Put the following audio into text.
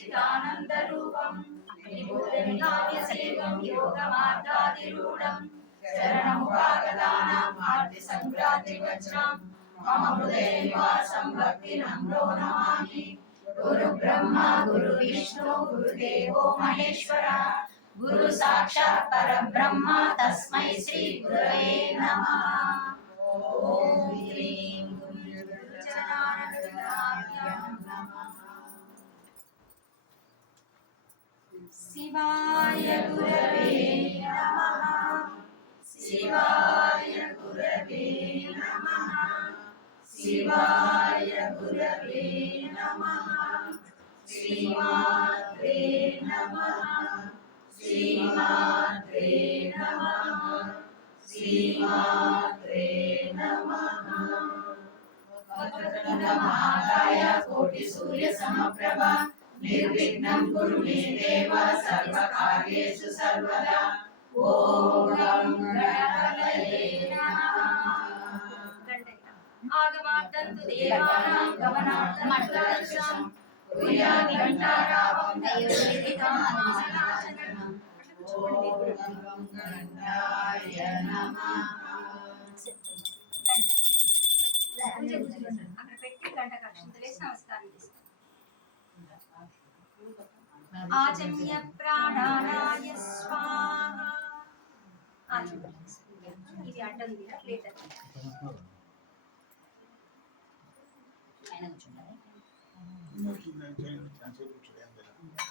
सच्चिदानन्दरूपं विभूतिर्नाट्यसेवं योगमार्गाधिरूढं शरणमुपागतानां आर्तिसङ्क्रान्तिवज्रं मम हृदये निवासं भक्तिनम्रो नमामि। गुरुब्रह्मा गुरुविष्णु गुरुदेवो महेश्वरः गुरु साक्षात् परब्रह्म तस्मै श्री गुरवे नमः। ओम ह्रीं गुरुचरणारविन्दाभ्यां नमः। शिवाय गुरवे नमः। शिवाय गुरवे नमः। शिवाय गुरवे नमः। श्रीमात्रे नमः। श्रीमात्रे नमः। श्रीमात्रे नमः। वक्रतुण्डमहाकाय कोटिसूर्यसमप्रभा निर्विघ्नं कुरु मे देव सर्वकार्येषु सर्वदा। ओम गं गणपतये नमः। आगमार्थन्तु देवानां गमनार्थन्तु दर्शनं कुर्यात् घण्टारावं दैववेदितम् अनाशनं। ओम गं गणाय नमः। అక్కడ పెట్టి గంట అక్షంతలు వేసి నమస్కారం చేసుకోండి. ఆచమ్య ప్రాణాయాయ స్వాహ. ఇది అడ్డం ప్లేట్ ఆయన కూర్చుంటారా?